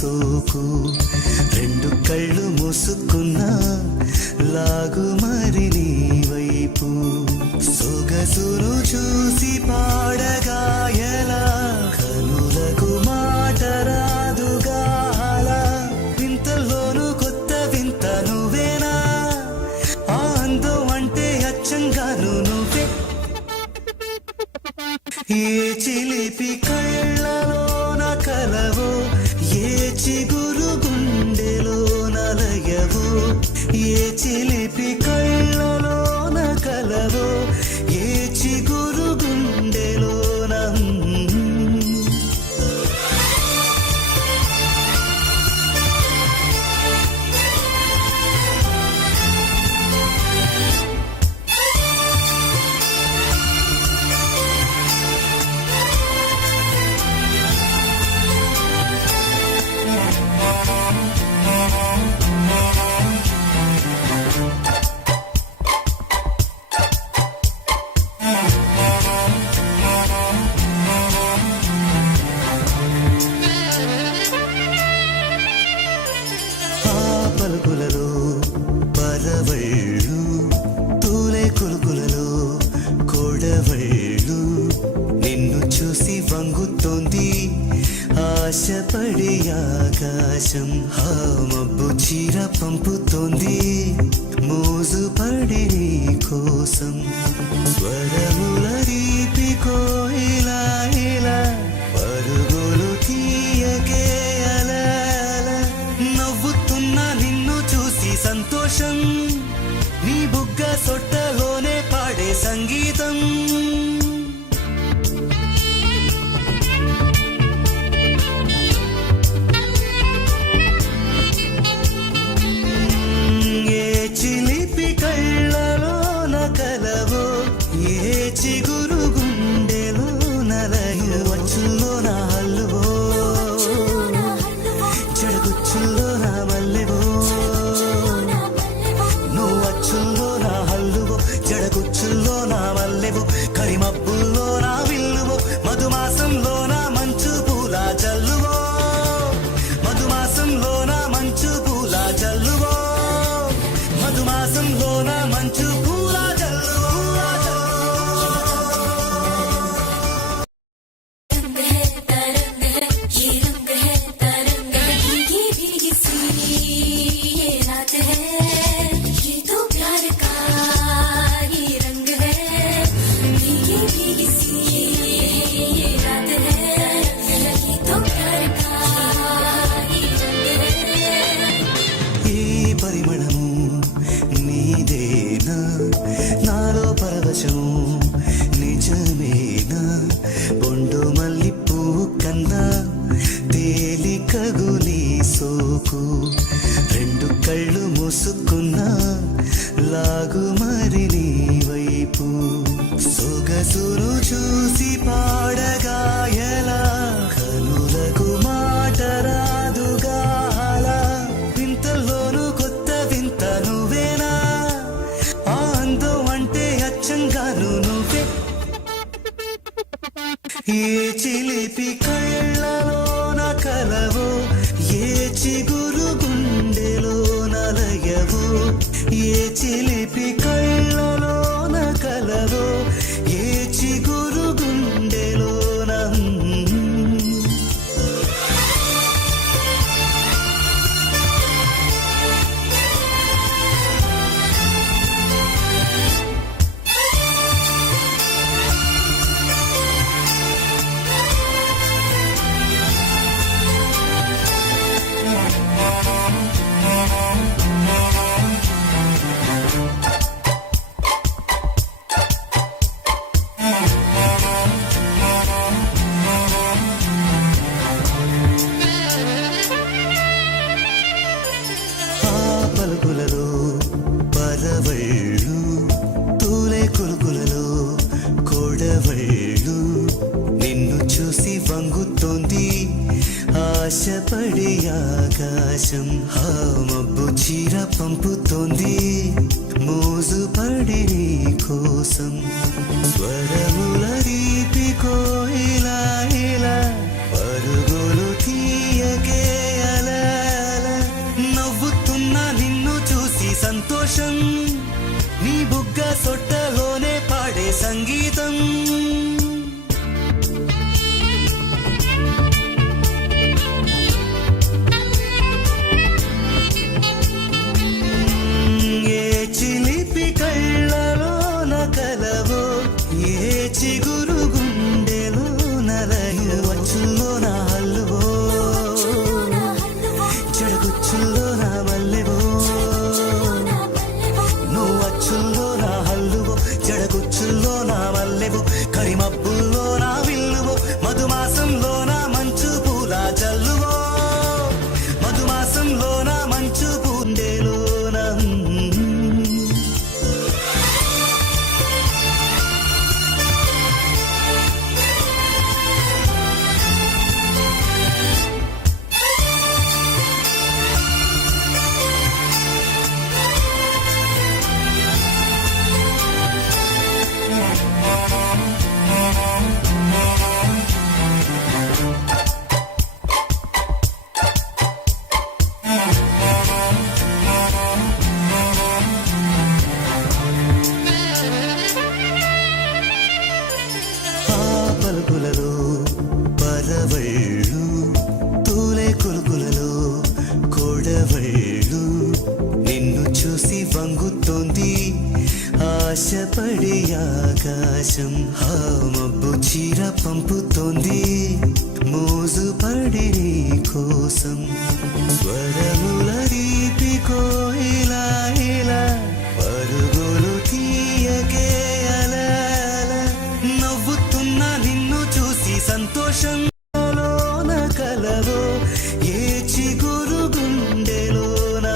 సోకు రెండు కళ్ళు మూసుకున్నా లాగు మరి నీ వైపు సొగసును చూసి పాడగా ఎలా కనులకు మాట రాదుగా అలా వింతల్లోనూ కొత్త వింత నువ్వేనా ఆ అందం అంటే అచ్చంగాను నువ్వే ఏ చిలిపి కళ్ళలోన కలవో ఏ చిగురు గుండెలో నలయవో ఏ చిలిపి కళ్ళలోన కలవో ఏ చిగురు గుండెలో పలుకులలో పరవళ్ళు తూలే కులుకులలో కొడవళ్ళు నిన్ను చూసి వంగుతోంది ఆశపడి ఆకాశం ఆ మబ్బు చీర పంపుతోంది మోజు పడి నీ కోసం స్వరముల రీపి కోయిలా ఇలా పరుగులు తీయగే అలా నవ్వుతున్నా నిన్ను చూసి సంతోషం నీ బుగ్గ సొట్టలోనే పాడే సంగీతం ఏ చిలిపి కళ్ళలోన కలవో ఏ చిగురు గుండెలో నలయవచ్చులో నా హల్లువో చెడుగుచ్చుల్లో నా మల్లెవో నువ్వు అచ్చుల్లో నా హల్లువో చెడగుచ్చుల్లో నా మల్లెవో కరిమబ్బుల్లో నా విల్లువో మధుమాసంలో నా మంచు పూల జల్లువో మధుమాసంలో నా మంచు పూల జల్లువో మధుమాసంలో నా మంచు పూల జల్లువో ఈ పరిమళము నీదేనా నాలో పరవశం నిజమేనా బొండు మల్లి పువ్వు కన్నా తేలికగు నీ సోకు రెండు కళ్ళు మూసుకున్నా లాగు మరి నీ వైపు సొగసును చూసి పాడగా ఎలా కనులకు మాట రాదుగా అలా వింతల్లోనూ కొత్త వింత నువ్వేనా ఆ అందం అంటే అచ్చంగాను నువ్వే ఏ చిలిపి కళ్ళలోన కలవో ఏ చిగురు గుండెలో నలయవో ఏ చిలిపి కళ్ళలోన కలవో ఏ చిగురు గుండెలో పలుకులలో పరవళ్ళు తూలే కులుకులలో కొడవళ్ళు నిన్ను చూసి వంగుతోంది ఆశపడి ఆకాశం ఆ మబ్బు చీర పంపుతోంది మోజు పడి నీ కోసం స్వరముల రీపి కోయిలా ఇలా పరుగులు తీయగే సంతోషం నీ బుగ్గ సొట్టలోనే పాడే సంగీతం ఏ చిలిపి కళ్ళలోన కలవో ఏ చిగురు గుండెలో నలయో వచ్చుల్లో నా హల్లువో చెడగుచ్చుల్లో నా మల్లెవో నువ్వు వచ్చుల్లో నా హల్లువో చెడగుచ్చుల్లో నా మల్లెవో కరిమబ్బుల్లో నా విల్లువో మధుమాసంలో నా మంచు పూల జల్లువో మధుమాసంలో నా మంచు పూండేలో పలుకులలో పరవళ్ళు తూలే కొలుకులలో కొడవళ్ళు నిన్ను చూసి వంగుతోంది ఆశపడి ఆకాశం ఆ మబ్బు చీర పంపుతోంది మోజు పడి నీ కోసం స్వరముల రీతి కోయిలా ఇలా పరుగులు తీయకే అలా అలా నవ్వుతున్న నిన్ను చూసి సంతోషంలోన కలవో ఏ చిగురు గుండెలోన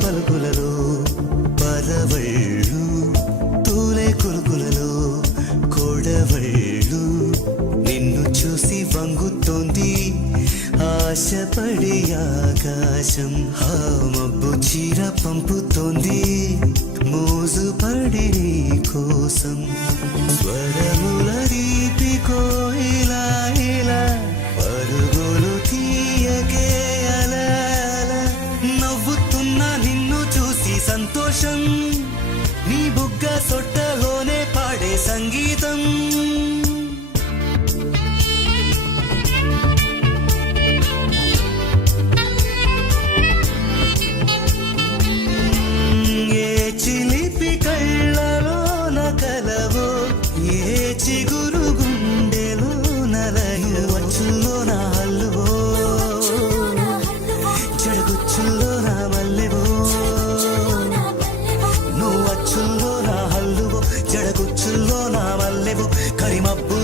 పలుకులలో పరవళ్ళు తూలే కొలుకులలో కొడవళ్ళు నిన్ను చూసి వంగుతోంది ఆశపడి ఆకాశం ఆ మబ్బు చీర పంపుతోంది మోజు పడి నీ కోసం స్వరముల రీతి కోయిలా ఇలా పరుగులు తీయకే అలా అలా నవ్వుతున్న నిన్ను చూసి సంతోషం నీ బుగ్గ సొట్టలోనే పాడే సంగీతం ఏ చిలిపి కళ్ళలోన కలవో ఏ చిగురు గుండెలో నలయో వచ్చుల్లో నా హల్లువో చెడగుచ్చుల్లో నా మల్లెవో నువ్వు వచ్చుల్లో నా హల్లువో చెడగుచ్చుల్లో నా మల్లెవో కరిమబ్బు